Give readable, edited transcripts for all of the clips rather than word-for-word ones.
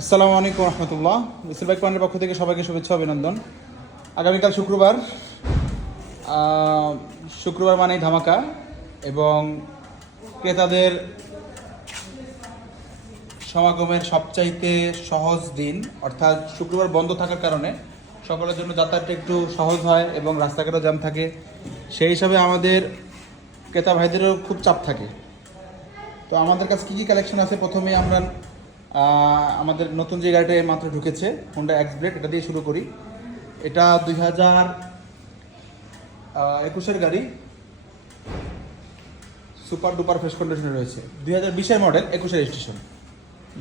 আসসালামু আলাইকুম রহমতুল্লাহ। মিসির বাইক পয়েন্টের পক্ষ থেকে সবাইকে শুভেচ্ছা অভিনন্দন। আগামীকাল শুক্রবার, শুক্রবার মানেই ধামাকা এবং ক্রেতাদের সমাগমের সবচাইতে সহজ দিন, অর্থাৎ শুক্রবার বন্ধ থাকার কারণে সকলের জন্য যাতায়াতটা একটু সহজ হয় এবং রাস্তাঘাটও জ্যাম থাকে। সেই হিসাবে আমাদের ক্রেতা ভাইদেরও খুব চাপ থাকে। তো আমাদের কাছে কী কী কালেকশন আছে, প্রথমে আমরা আমাদের নতুন যে গাড়িটা মাত্র ঢুকেছে হোন্ডা এক্স ব্লেড, এটা দিয়ে শুরু করি। এটা 2021-এর গাড়ি, সুপার ডুপার ফ্রেশ কন্ডিশনে রয়েছে। 2020-এর মডেল, 21-এর রেজিস্ট্রেশন।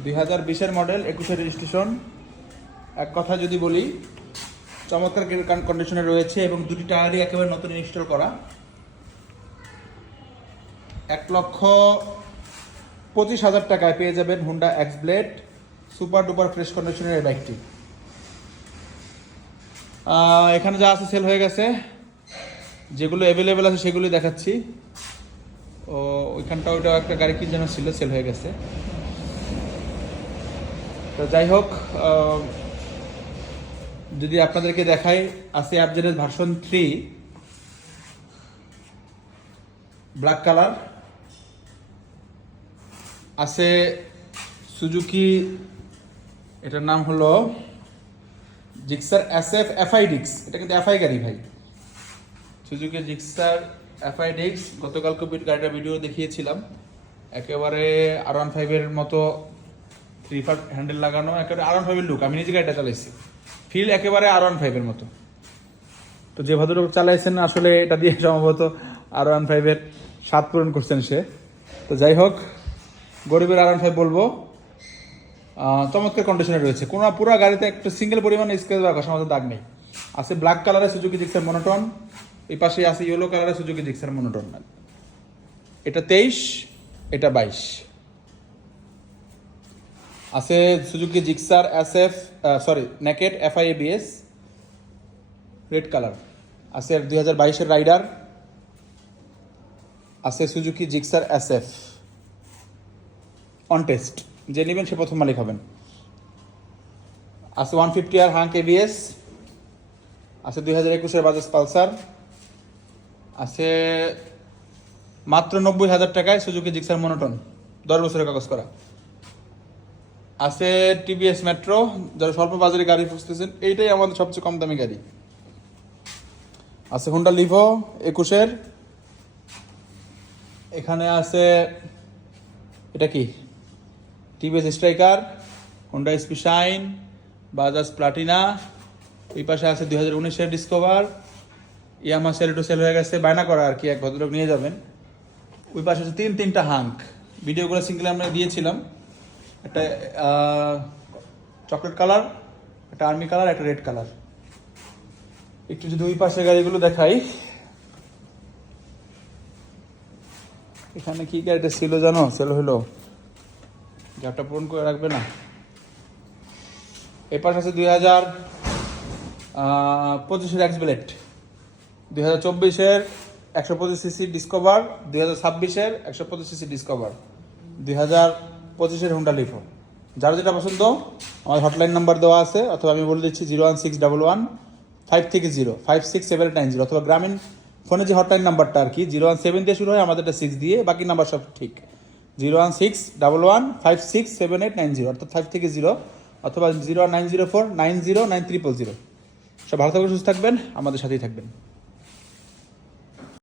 2020-এর মডেল, 21-এর রেজিস্ট্রেশন। এক কথা যদি বলি, চমৎকার কন্ডিশনে রয়েছে এবং দুটি টায়ারই একেবারে নতুন ইনস্টল করা। 1,25,000 টাকায় পেয়ে যাবেন Honda x blade super duper fresh কন্ডিশনের এই বাইকটি। এখানে যা আছে সেল হয়ে গেছে, যেগুলো অ্যাভেলেবেল আছে সেগুলোই দেখাচ্ছি। ওইখানটা ওইটাও একটা গাড়ি কি যেন ছিল, সেল হয়ে গেছে। তো যাই হোক, যদি আপনাদেরকে দেখাই, আছে অ্যাপজেডের ভার্সন 3 ব্ল্যাক কালার, আছে সুজুকি, এটার নাম হলো জিক্সার SF FIDX। এটা কিন্তু এফআই গাড়ি ভাই, সুজুকি জিক্সার FIDX। গতকালকে গাড়িটা ভিডিও দেখিয়েছিলাম, একেবারে R15-এর মতো 3/4 হ্যান্ডেল লাগানো, একেবারে R15-এর লুক। আমি নিজে গাড়িটা চালাইছি, ফিল একেবারে R15-এর মতো। তো যে ভদ্রলোক চালাইছেন আসলে এটা দিয়ে সম্ভবত R15-এর স্বাদ পূরণ করছেন সে। তো যাই হোক, গরিবের R15 বলবো, চমৎকার কন্ডিশনে রয়েছে। কোনো পুরো গাড়িতে একটা সিঙ্গেল পরিমাণে স্ক্র্যাচ বা ঘষা মাথার দাগ নেই। আছে ব্ল্যাক কালারের সুজুকি জিক্সার মনোটন, এই পাশে আছে ইয়েলো কালারের সুজুকি জিক্সার মনোটন। এটা 23, এটা 22। আছে Suzuki Gixxer naked FI ABS red colour. আছে 2022-এর রাইডার। আছে Suzuki Gixxer SF on test, যে নেবেন সে প্রথম মালিক হবেন। আছে 150R হাঙ্ক ABS। আছে 2021-এর বাজাজ পালসার। আছে মাত্র 90,000 টাকায় সুজুকি জিক্সার মনোটন, 10 বছরের কাগজ করা। আছে TVS মেট্রো, যারা স্বল্প বাজারে গাড়ি খুঁজতেছেন, এইটাই আমাদের সবচেয়ে কম দামি গাড়ি। আছে হোন্ডা লিভো 21-এর। এখানে আছে এটা কি TVS striker, Honda SP shine, Bajaj Platina. এই পাশে আছে 2019-এর ডিসকভার। ইয়ামা সেলেটো সেল হয়ে গেছে, বায়না করা আর কি, এক ভদ্রলোক নিয়ে যাবেন। ওই পাশে আছে তিনটা হাঙ্ক, ভিডিওগুলো সিঙ্গেল আমরা দিয়েছিলাম। একটা চকলেট কালার, একটা আর্মি কালার, একটা রেড কালার। একটু যদি ওই পাশে গাড়িগুলো দেখাই, এখানে কি গাড়িটা ছিল জানো, সেল হলো, গ্যাপটা পূরণ করে রাখবে না। এই পাশে আছে 2025-এর এক্স ব্লেড, 2024-এর 125cc ডিসকভার, 2026-এর 125cc ডিসকভার, 2025-এর হোন্ডা লিভো। যার যেটা পছন্দ আমার হটলাইন নাম্বার দেওয়া আছে, অথবা আমি বলে দিচ্ছি 01611-530-56790, অথবা গ্রামীণ ফোনে যে হটলাইন নাম্বারটা আর কি 017 দিয়ে শুরু হয়, আমাদেরটা 6 দিয়ে, বাকি নাম্বার সব ঠিক। 01611-56780, অর্থাৎ 5 থেকে 0, অথবা 01904-90-9000। সব ভালো থাকবেন, সুস্থ থাকবেন, আমাদের সাথেই থাকবেন।